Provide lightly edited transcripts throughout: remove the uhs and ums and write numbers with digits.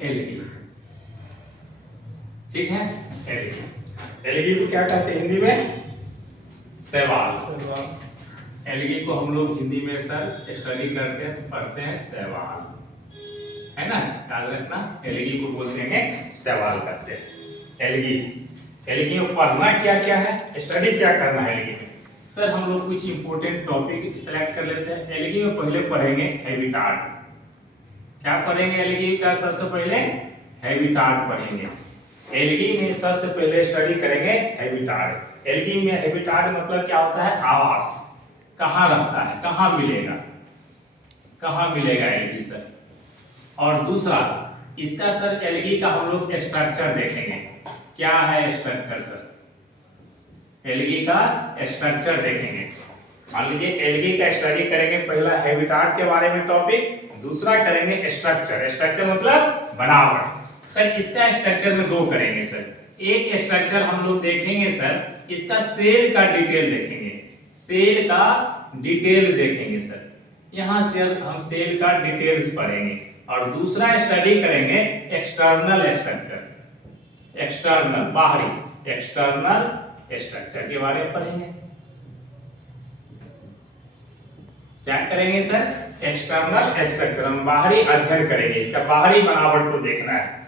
Algae. ठीक है, algae. Algae को क्या कहते हैं हिंदी में? शैवाल। एलगी को हम लोग हिंदी में सर स्टडी करते हैं तो पढ़ते हैं शैवाल, है ना, याद रखना। एलगी को बोलते हैं शैवाल करते हैं। एलगी, एलगी में पढ़ना क्या क्या है, स्टडी क्या करना है एलगी में? सर हम लोग कुछ इंपॉर्टेंट टॉपिक सेलेक्ट कर लेते हैं। एलगी में पहले पढ़ेंगे हैबिटाट। क्या पढ़ेंगे एलगी का? सबसे पहले हैबिटाट पढ़ेंगे। एलगी में सबसे पहले स्टडी करेंगे हैबिटाट। एलगी में हैबिटाट मतलब क्या होता है? आवास। कहाँ रहता है, कहाँ मिलेगा, कहाँ मिलेगा एलगी सर। और दूसरा इसका सर एलगी का हम लोग स्ट्रक्चर देखेंगे। क्या है स्ट्रक्चर सर? एलगी का स्ट्रक्चर देखेंगे। मान लीजिए एलगी का स्टडी करेंगे, पहला हैबिटाट के बारे में टॉपिक, दूसरा करेंगे स्ट्रक्चर। स्ट्रक्चर मतलब बनावट। सर इसका स्ट्रक्चर में दो करेंगे सर। एक स्ट्रक्चर हम लोग देखेंगे सर, इसका सेल का डिटेल देखेंगे, सेल का डिटेल देखेंगे सर। यहां से हम सेल का डिटेल्स पढ़ेंगे। और दूसरा स्टडी करेंगे एक्सटर्नल स्ट्रक्चर, एक्सटर्नल बाहरी, एक्सटर्नल स्ट्रक्चर के बारे में पढ़ेंगे। क्या करेंगे सर? एक्सटर्नल स्ट्रक्चर, हम बाहरी अध्ययन करेंगे, इसका बाहरी बनावट को देखना है।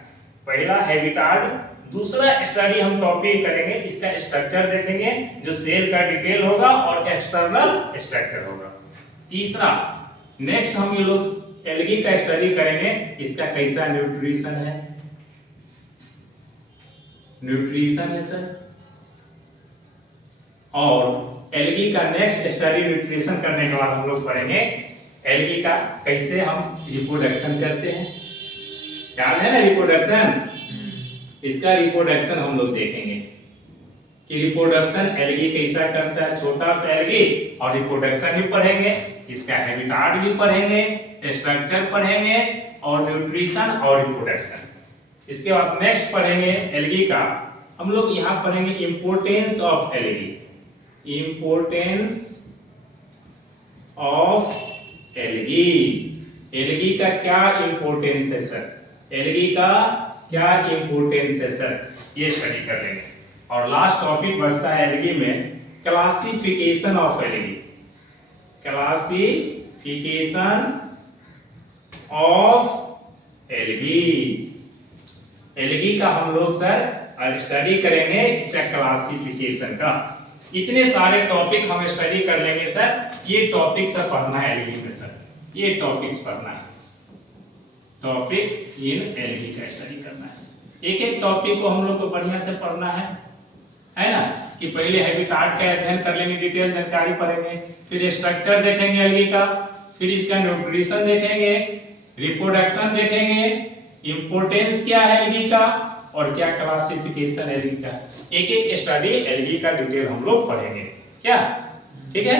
पहला हैबिटाट, दूसरा स्टडी हम टॉपिक करेंगे, इसका स्ट्रक्चर देखेंगे जो सेल का डिटेल होगा और एक्सटर्नल स्ट्रक्चर होगा। तीसरा नेक्स्ट हम ये लोग एलगी का स्टडी करेंगे, इसका कैसा न्यूट्रिशन है, न्यूट्रिशन है सर। और एलगी का नेक्स्ट स्टडी न्यूट्रिशन करने के बाद हम लोग पढ़ेंगे एलगी का कैसे हम रिप्रोडक्शन करते हैं। याद है ना रिप्रोडक्शन? इसका रिप्रोडक्शन हम लोग देखेंगे कि रिप्रोडक्शन एलगी कैसा करता है, छोटा सा एलगी, और रिप्रोडक्शन भी पढ़ेंगे, इसका हैबिटाट भी पढ़ेंगे, स्ट्रक्चर पढ़ेंगे और न्यूट्रिशन और रिप्रोडक्शन। इसके बाद नेक्स्ट पढ़ेंगे एलगी का हम लोग यहाँ पढ़ेंगे importance of algae, importance of algae. Algae का क्या इंपोर्टेंस है सर, एलगी का क्या इंपोर्टेंस है सर, ये स्टडी कर लेंगे। और लास्ट टॉपिक बचता है एलगी में classification of algae, classification of algae. Algae का हम लोग सर स्टडी करेंगे, इसका क्लासिफिकेशन का। इतने सारे टॉपिक हम स्टडी कर लेंगे सर। ये टॉपिक सब पढ़ना है एलगी में सर, ये टॉपिक्स पढ़ना है, टॉपिक इन एलगी का स्टडी करना है। एक एक टॉपिक को हम लोग को बढ़िया से पढ़ना है ना, कि पहले हैबिटाट का अध्ययन कर लेंगे, डिटेल जानकारी पढ़ेंगे, फिर स्ट्रक्चर देखेंगे एलगी का, फिर इसका न्यूट्रिशन देखेंगे, रिप्रोडक्शन देखेंगे, इंपोर्टेंस क्या है एलगी का और क्या क्लासिफिकेशन एलगी का। एक एक स्टडी एलगी का डिटेल हम लोग पढ़ेंगे। क्या ठीक है?